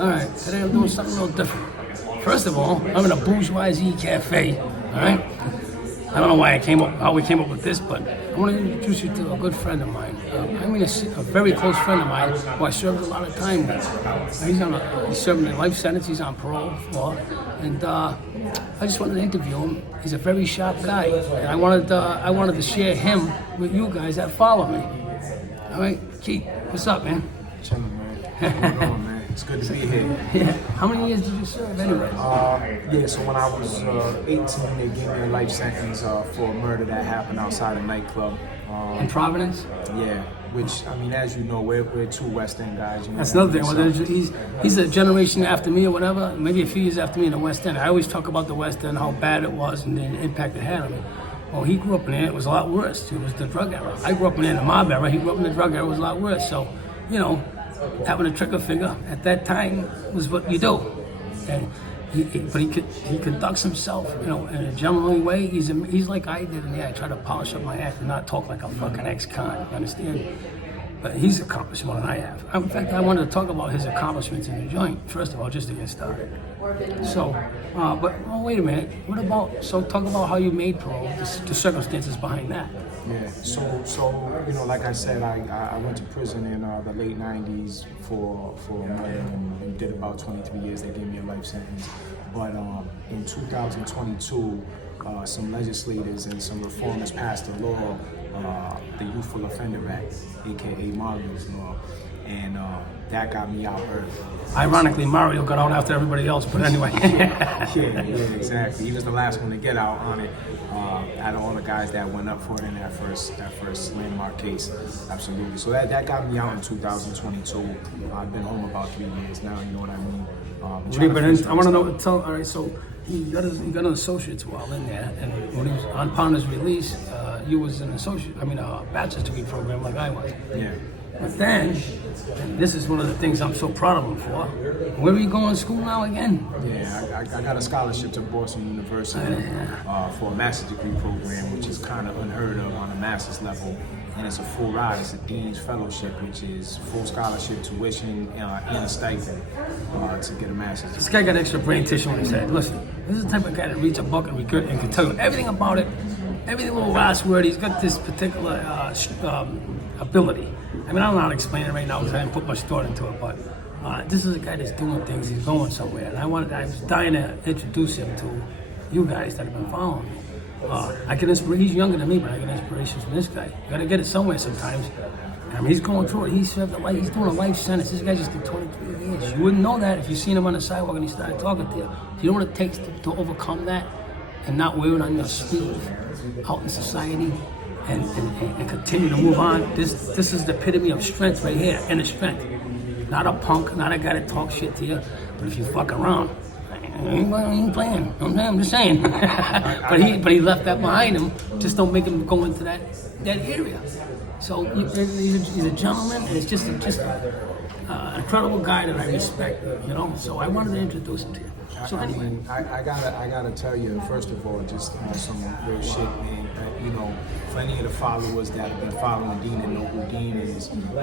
All right, today I'm doing something a little different. First of all, I'm in a bourgeoisie cafe. All right. I don't know why how we came up with this, but I want to introduce you to a good friend of mine. I mean, a very close friend of mine who I served a lot of time with. He's serving a life sentence. He's on parole for, and I just wanted to interview him. He's a very sharp guy, and I wanted to share him with you guys that follow me. All right, Keith, what's up, man? Chilling, man. What's going on, man? It's good to be here. Yeah. How many years did you serve anyway? So when I was 18, they gave me a life sentence for a murder that happened outside a nightclub. In Providence? Yeah, which, I mean, as you know, we're two West End guys. You know. That's another thing. Whether he's a generation after me or whatever, maybe a few years after me in the West End. I always talk about the West End, how bad it was and the impact it had on me. Well, he grew up in there, it was a lot worse. It was the drug era. I grew up in the mob era, he grew up in the drug era, it was a lot worse. So, you know, having a trigger finger at that time was what you do. And he conducts himself, you know, in a gentlemanly way. He's like I did in there. I try to polish up my act and not talk like a fucking ex-con, you understand? But he's accomplished more than I have. In fact, I wanted to talk about his accomplishments in the joint, first of all, just to get started. So, wait a minute. Talk about how you made parole, the circumstances behind that. Yeah, so you know, like I said, I went to prison in the late 90s for murder and did about 23 years. They gave me a life sentence. But in 2022, some legislators and some reformers passed a law, the Youthful Offender Act, aka Mario's law, and that got me out early. Ironically, Mario got out after everybody else, but anyway. yeah, exactly. He was the last one to get out on it. Out of all the guys that went up for it in that first landmark case, absolutely. So that got me out in 2022. I've been home about 3 years now. You know what I mean? I want to know. All right, so he got an associate's while in there, and when he was upon his release, you was an a bachelor's degree program like I was. Yeah. But then, and this is one of the things I'm so proud of him for. Where are you going to school now again? Yeah, I got a scholarship to Boston University for a master's degree program, which is kind of unheard of on a master's level. And it's a full ride. It's a Dean's Fellowship, which is full scholarship, tuition, and a stipend to get a master's. This guy got extra brain tissue in his head. Listen, this is the type of guy that reads a book and can tell you everything about it, every little last word. He's got this particular ability. I mean, I don't know how to explain it right now because I didn't put much thought into it, but this is a guy that's doing things, he's going somewhere. And I was dying to introduce him to you guys that have been following me. He's younger than me, but I get inspiration from this guy. You gotta get it somewhere sometimes. I mean, he's going through it. He's doing a life sentence. This guy just did 23 years. You wouldn't know that if you seen him on the sidewalk and he started talking to you. Do you know what it takes to overcome that and not wear it on your sleeve out in society? And continue to move on. This is the epitome of strength right here, inner strength. Not a punk, not a guy that talks shit to you, but if you fuck around, he ain't playing. I'm just saying. but he left that behind him. Just don't make him go into that area. So he's a gentleman, and it's just an incredible guy that I respect. You know. So I wanted to introduce him to you. So anyway, I gotta tell you, first of all, just some real shit, man. You know, for any of the followers that have been following Dean and know who Dean is, you know,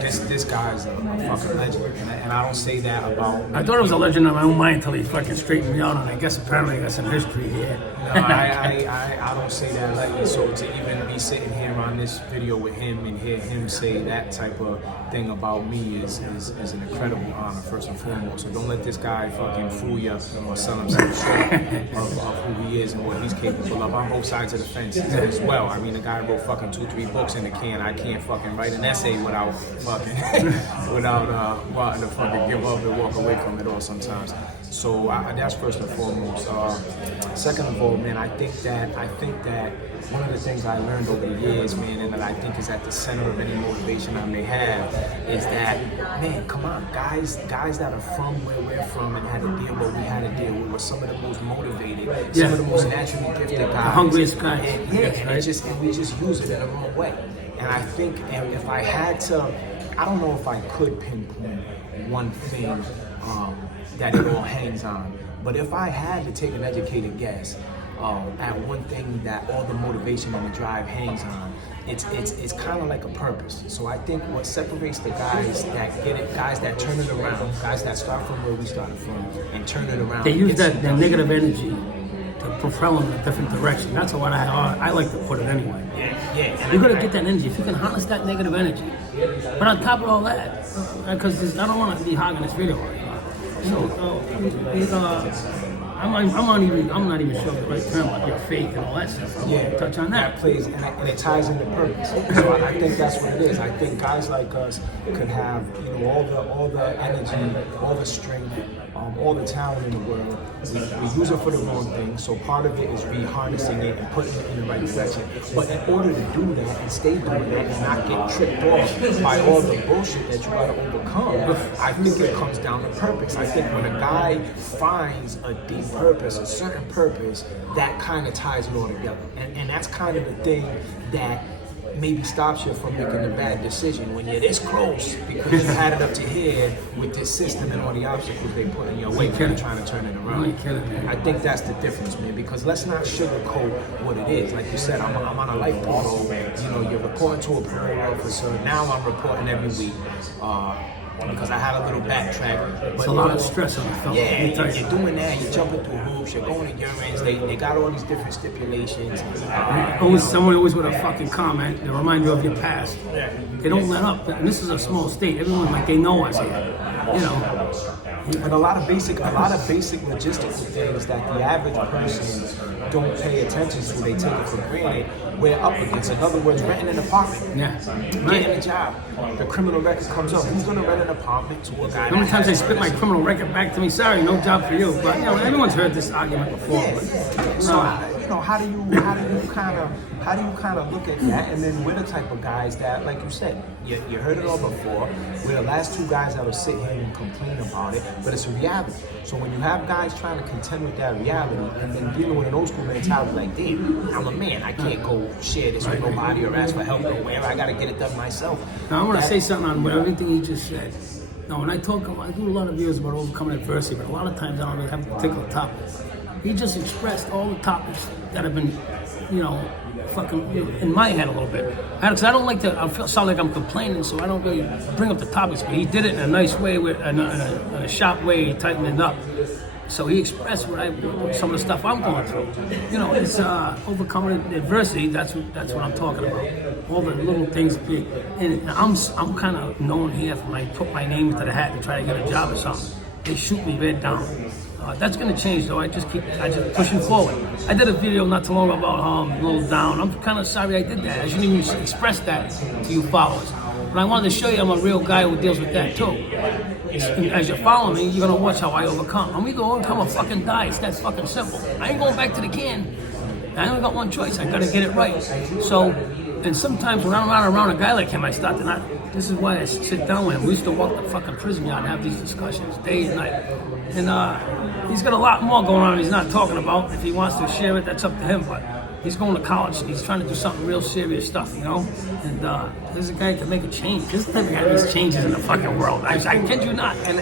this guy's a fucking legend, and I don't say that about. I thought it was a legend in my own mind until he fucking straightened me out, and I guess apparently that's some history here. No, I don't say that lightly. So to even be sitting here on this video with him and hear him say that type of thing about me is an incredible honor, first and foremost. So don't let this guy fucking fool you or sell himself short of who he is and what he's capable of on both sides of the fence as well. I mean, the guy wrote fucking 2-3 books in the can. I can't fucking write an essay without fucking wanting to fucking give up and walk away from it all sometimes. So that's first and foremost. Second of all, man, I think that one of the things I learned over the years, man, and that I think is at the center of any motivation I may have, is that, man, come on, guys that are from where we're from and had to deal with what we had to deal with were some of the most motivated, some of the most naturally gifted guys. The hungriest guys. And we just use it in the wrong way. And I think if I had to, I don't know if I could pinpoint one thing that it all hangs on, but if I had to take an educated guess at one thing that all the motivation and the drive hangs on, it's kind of like a purpose. So I think what separates the guys that get it, guys that turn it around, guys that start from where we started from and turn it around. They use that negative energy to propel them in a different direction. That's what I like to put it anyway. Yeah. You gotta get that energy. If you can harness that negative energy. But on top of all that, because I don't want to be hogging this video right now. I'm not even sure the right term, like you're fake and all that stuff. I want to touch on that. Plays and it ties into purpose. So I think that's what it is. I think guys like us could have, you know, all the energy, all the strength, all the talent in the world. We use it for the wrong thing. So part of it is harnessing it and putting it in the right direction. But in order to do that and stay doing that and not get tripped off by all the bullshit that you gotta overcome, I think it comes down to purpose. I think when a guy finds a deep purpose, a certain purpose, that kind of ties it all together. And that's kind of the thing that maybe stops you from making a bad decision when you're this close because you had it up to here with this system and all the obstacles they put in your way when you're trying to turn it around. I think that's the difference, man, because let's not sugarcoat what it is. Like you said, I'm on a life parole. You know, you're reporting to a parole officer. Now I'm reporting every week. Because I had a little backtrack. It's a lot of stress on the film. Yeah, you're doing that, you're jumping through hoops, you're going to urines, they got all these different stipulations. Someone always with a fucking comment that remind you of your past. They don't let up. And this is a small state. Everyone, like, they know us here. You know. And a lot of basic logistical things that the average person don't pay attention to, they take it for granted, we're up against. In other words, renting an apartment, getting a job. The criminal record comes up. Who's going to rent an apartment to a guy? How many times they spit my criminal record back to me? Sorry, no job for you. But you know, everyone's heard this argument before. So you know, how do you kind of look at that? And then we're the type of guys that, like you said, you heard it all before. We're the last two guys that will sit here and complain about it, but it's a reality. So when you have guys trying to contend with that reality and then dealing with an old school mentality like, damn, I'm a man, I can't go share this with nobody or ask for help nowhere. I got to get it done myself. Now I want to say something on everything he just said. Now when I do a lot of videos about overcoming adversity, but a lot of times I don't really have a particular topic. He just expressed all the topics that have been, you know, fucking in my head a little bit. Because I don't like to, sound like I'm complaining, so I don't really bring up the topics. But he did it in a nice way, in a sharp way. He tightened it up. So he expressed some of the stuff I'm going through. You know, it's overcoming adversity. That's what I'm talking about. All the little things. And I'm kind of known here for when I put my name into the hat and try to get a job or something. They shoot me right down. That's going to change though. I just pushing forward. I did a video not too long about a little down. I'm kind of sorry I did that. I shouldn't even express that to you followers. But I wanted to show you I'm a real guy who deals with that too. As you're following me, you're going to watch how I overcome. I'm either going to overcome or fucking die. It's that fucking simple. I ain't going back to the can. I only got one choice. I got to get it right. So, and sometimes when I'm around a guy like him, I start to not. This is why I sit down with him. We used to walk the fucking prison yard and have these discussions day and night. And he's got a lot more going on he's not talking about. If he wants to share it, that's up to him. But he's going to college. He's trying to do something real serious stuff, you know? And there's a guy that can make a change. This is the type of guy that makes changes in the fucking world. I kid you not. And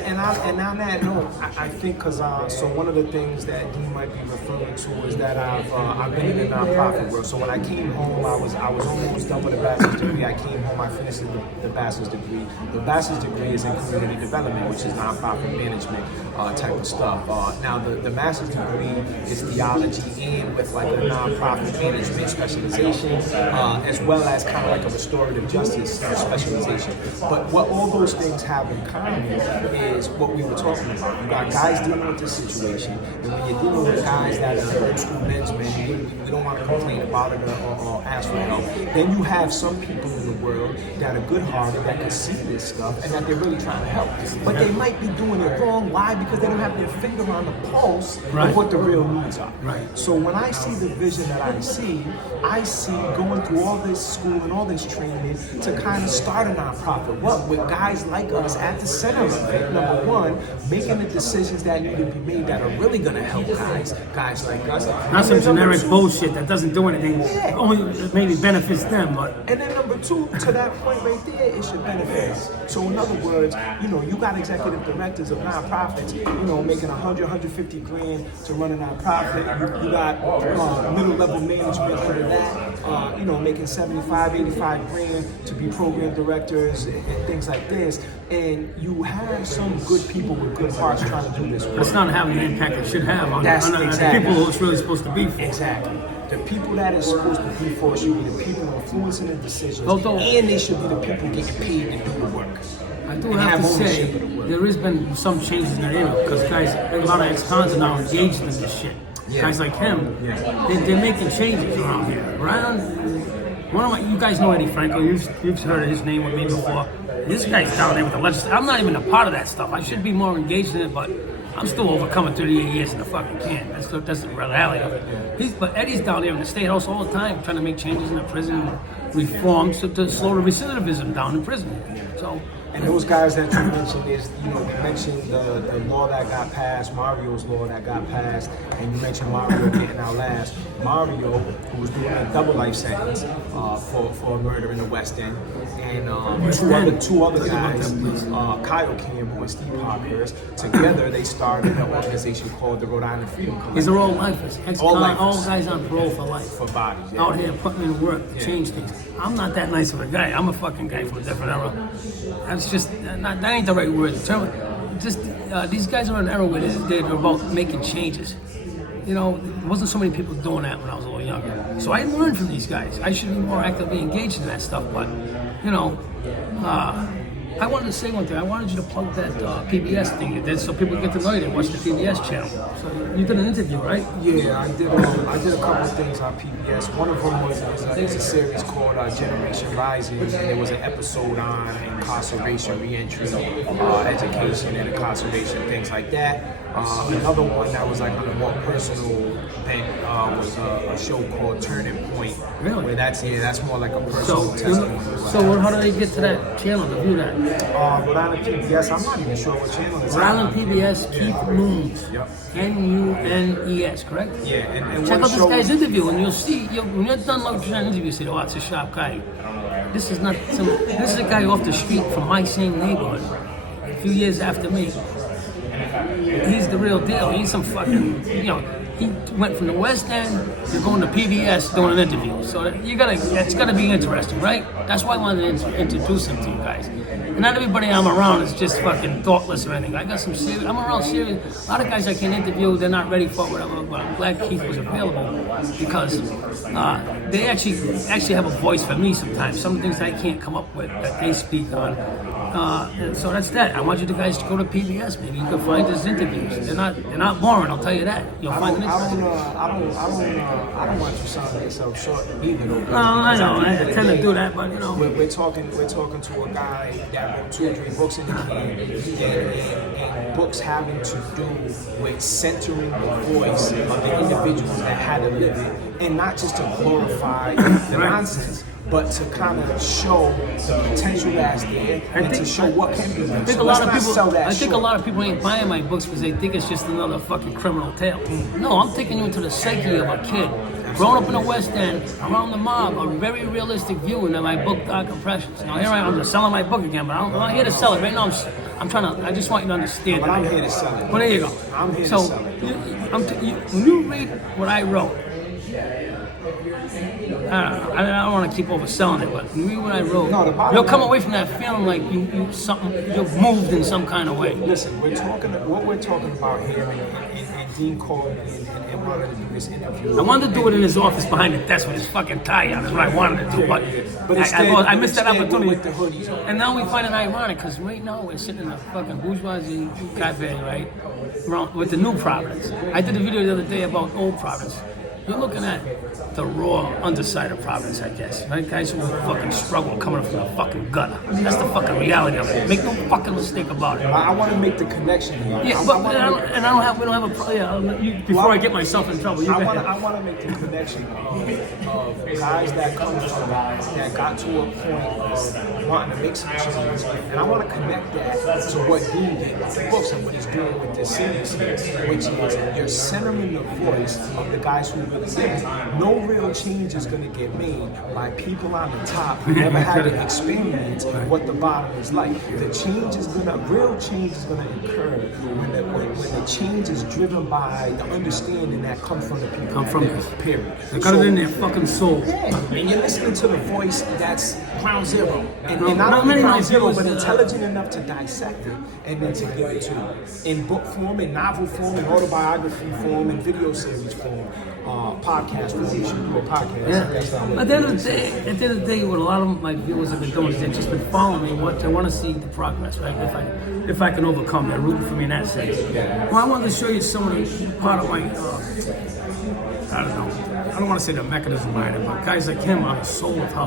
on that note, I think because so one of the things that he might be referring to is that I've been in the nonprofit world. So when I came home, I was almost done with a bachelor's degree. I came home, I finished the bachelor's degree. The bachelor's degree is in community development, which is nonprofit management type of stuff. Now the master's degree is theology and with like a nonprofit management specialization, as well as kind of like a restorative justice specialization. But what all those things have in common is what we were talking about. You got guys dealing with this situation, and when you're dealing with guys that are old school men's men, you don't want to complain about it or ask for help. Then you have some people in the world that are good-hearted, that can see this stuff, and that they're really trying to help. But they might be doing it wrong. Why? Because they don't have their finger on the pulse of what the real needs are. Right. So when I see the vision that I see going through all this school and all this training to kind of start a nonprofit. What? With guys like us at the center of it. Number one, making the decisions that need to be made that are really going to help guys like us. Not some generic bullshit that doesn't do anything. Only maybe benefits them, but. And then number two, to that point right there, it should benefit us. So in other words, you know, you got executive directors of nonprofits, you know, making 100, 150 grand to run a nonprofit. You got middle-level management under that, making 75, 85 grand to be program directors and things like this. And you have some good people with good hearts trying to do this work. It's not having the impact it should have on Exactly. the people who it's really supposed to be for. Exactly. The people that it's supposed to be for should be the people influencing the decisions, Although, and they should be the people getting paid to do the work. I do have to say, there has been some changes in that area because guys, a lot of ex-cons are now engaged in this shit. Yeah. Guys like him, they're making changes around here. You guys know Eddie Franco. You've heard his name with me before. This guy's down there with the legislature. I'm not even a part of that stuff. I should be more engaged in it, but I'm still overcoming 38 years in the fucking can. That's the reality of it. But Eddie's down there in the state house all the time, trying to make changes in the prison reforms to slow the recidivism down in prison. So. And those guys that you mentioned you mentioned the law that got passed, Mario's law that got passed, and you mentioned Mario getting out last. Mario, who was doing a double life sentence for a murder in the West End, and two other guys, Kyle Campbell and Steve Parkhurst, together they started an organization called the Rhode Island Freedom Collective. These are all lifers. All guys on parole for life. For bodies. Yeah. Out here putting in work to change things. I'm not that nice of a guy. I'm a fucking guy from a different era. That's just, that ain't the right word. These guys are in an era where they're about making changes. There wasn't so many people doing that when I was a little younger. So I learned from these guys. I should be more actively engaged in that stuff. But, I wanted to say one thing. I wanted you to plug that PBS thing you did so people get to know you. They watch the PBS channel. So you did an interview, right? Yeah, I did a couple of things on PBS. One of them was a series called Generation Rising, and there was an episode on incarceration, reentry, education, and incarceration, things like that. Another one that was like on a more personal thing was a show called Turning Point. Really? Where that's more like a personal testimony. So how do they get to that channel to view that? Rhode Island PBS. I'm not even sure what channel it's on. Rhode Island PBS, Keith Nunes. Yep. Nunes, correct? Yeah, and check out this guy's interview, and you'll see. When you're done with your interview, you say, "Oh, it's a sharp guy." This is a guy off the street from my same neighborhood, a few years after me. He's the real deal. He's some fucking, he went from the West End to going to PBS doing an interview. So that's gotta be interesting, right? That's why I wanted to introduce him to you guys. And not everybody I'm around is just fucking thoughtless or anything. I got some serious, I'm around serious. A lot of guys I can interview, they're not ready for whatever, but I'm glad Keith was available because they actually have a voice for me sometimes. Some things I can't come up with that they speak on. And so that's that. I want you guys to go to PBS. Maybe you can find his interviews. They're not boring. I'll tell you that. You'll find them interesting. I don't want you to sound yourself short either. No, I know. I tend to do that, but we're talking to a guy that wrote 2 or 3 books in the can, and books having to do with centering the voice of the individuals that had to live it, and not just to glorify the nonsense, but to kind of show the potential that's there and to show what can be done. I think a lot of people ain't buying my books because they think it's just another fucking criminal tale. No, I'm taking you into the psyche of a kid grown up in the West End, around the mob, a very realistic view into my book, Dark Impressions. Now here I'm selling my book again, but I'm not here to sell it. Right now I just want you to understand. But I'm here to sell it. Well, there you go. I'm here to sell it. When you read what I wrote, I don't want to keep overselling it, but when you read what I wrote, you'll come away from that feeling like you're moved in some kind of way. Listen, what we're talking about here, and Dean called me and wanted to do this interview. I wanted to do it in his office behind the desk with his fucking tie on. That's what I wanted to do, but I missed that opportunity. With the hoodies on. And now we find it ironic because right now we're sitting in a fucking bourgeoisie cafe, right, with the new Providence. I did a video the other day about old Providence. You're looking at the raw underside of Providence, I guess, right? Guys who fucking struggle coming from the fucking gutter. That's the fucking reality of it. Make no fucking mistake about it. I want to make the connection here. Yeah, we don't have a. Before I get myself in trouble, I want to make the connection of guys that come from that got to a point of wanting to make some changes, and I want to connect that to what Dean did with the books and what he's doing with this series here, which is you're centering the voice of the guys who really live it. No real change is going to get made by people on the top who never had to experience what the bottom is like. Real change is going to occur when the change is driven by the understanding that comes from the people. Come from this period. They got it in their fucking soul. Yeah, and you're listening to the voice that's ground zero, and No, not not only many ground of zero, those but that- intelligent enough to dissect it and then to give it to you in book form, in novel form, in autobiography form, in video series form, podcast form. You should do a podcast. Yeah. That's not what At the end it of the is. day, what a lot of my viewers have been doing is they've just been following me. What they want to see the progress, right? If I can overcome, they're rooting for me in that sense. Well, I wanted to show you some of the part of my, I don't know. I don't want to say the mechanism behind it, but guys like him are the soul of how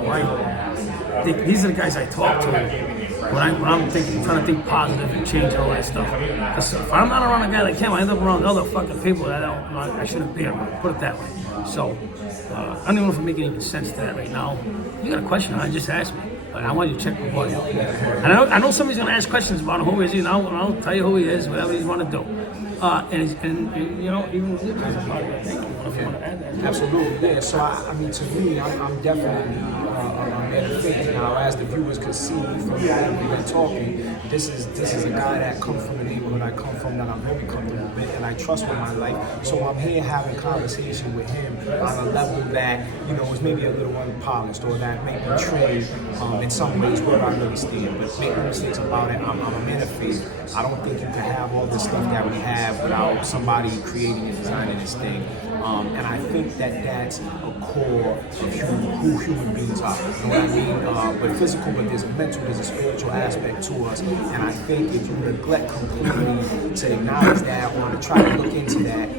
these are the guys I talk to when I'm thinking, trying to think positive and change all that stuff. Because if I'm not around a guy like him, I end up around other fucking people that I shouldn't be around. Put it that way. So I don't even know if I'm making any sense to that right now. You got a question? Just ask me. But I want you to check my body out. And I know somebody's going to ask questions about who is he, and I'll tell you who he is, whatever you want to do. And you know, even with you guys, thank you. If you want to add that. Absolutely, yeah. So I mean, to me, I'm definitely a man of faith. Now, as the viewers could see from what we've been talking, this is a guy that comes from the neighborhood I come from, that I'm very comfortable with, and I trust with my life. So I'm here having conversation with him on a level that, you know, is maybe a little unpolished, or that may be trained in some ways where I really stand. But make no mistakes about it, I'm a man of faith. I don't think you can have all the stuff that we have without somebody creating and designing this thing. And I think that that's a core of who human beings are. You know what I mean? But physical, but there's a mental, there's a spiritual aspect to us. And I think if you neglect completely to acknowledge that, or to try to look into that,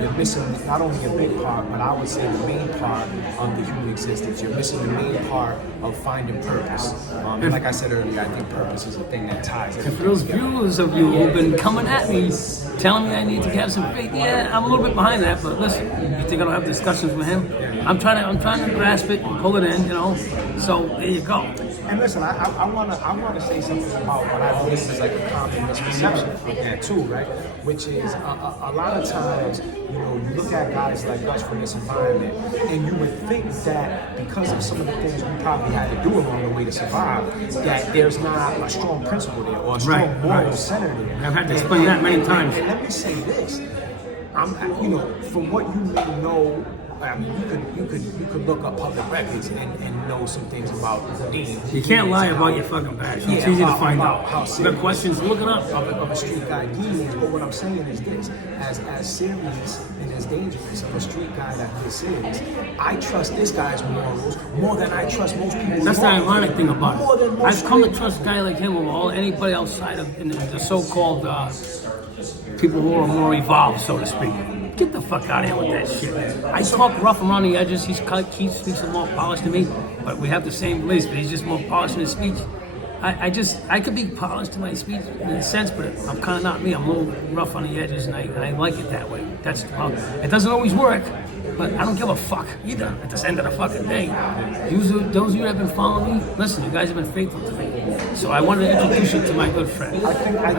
you're missing not only a big part, but I would say the main part of the human existence. You're missing the main part of finding purpose. And like I said earlier, I think purpose is the thing that ties it. And for those viewers of you who've been coming at me, telling me I need to have some faith, yeah, I'm a little bit behind that, but listen, you think I don't have discussions with him? I'm trying to grasp it and pull it in, you know. So there you go. And listen, I wanna say something about what I believe is like a common misconception of that too, right? Which is a lot of times, you know, you look at guys like us from this environment, and you would think that because of some of the things we probably had to do along the way to survive, that there's not a strong principle there or a strong moral center there. I've had to explain that many times. And let me say this, you know, from what you may know. I mean, you could look up public records and know some things about Dean. You can't lie about your fucking passion. It's easy to find out. If you got questions, look it up. Of a street guy Dean is. But what I'm saying is this: as serious and as dangerous of a street guy that this is, I trust this guy's morals more than I trust most people's. That's the morals. ironic thing about More than it. most I've come to people. trust a guy like him over anybody outside of the so-called people who are more evolved, so to speak. Get the fuck out of here with that shit. I talk rough around the edges. He speaks a more polished than me, but we have the same beliefs, but he's just more polished in his speech. I could be polished in my speech in a sense, but I'm kind of not me. I'm a little rough on the edges, and I like it that way. It doesn't always work, but I don't give a fuck either at the end of the fucking day. Those of you that have been following me, listen, you guys have been faithful to me. So I wanted to introduce you to my good friend. I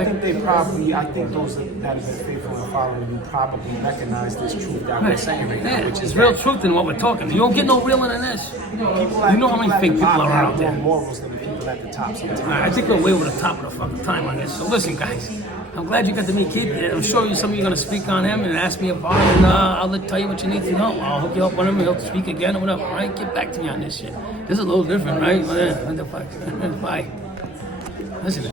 think those that have been faithful and following you probably recognize this truth that we're saying right now, which It's is real that truth in what we're talking. You don't get no realer than this. people You know how many fake people are out have there. more morals than the people at the top sometimes. I think we're way over the top of the fucking time on this. So listen, guys, I'm glad you got to meet Keith. I'm sure some of you are going to speak on him and ask me about it, and I'll tell you what you need to know. I'll hook you up with him, he'll speak again or whatever, all right? Get back to me on this shit. This is a little different, right? What the fuck? Bye. Listen.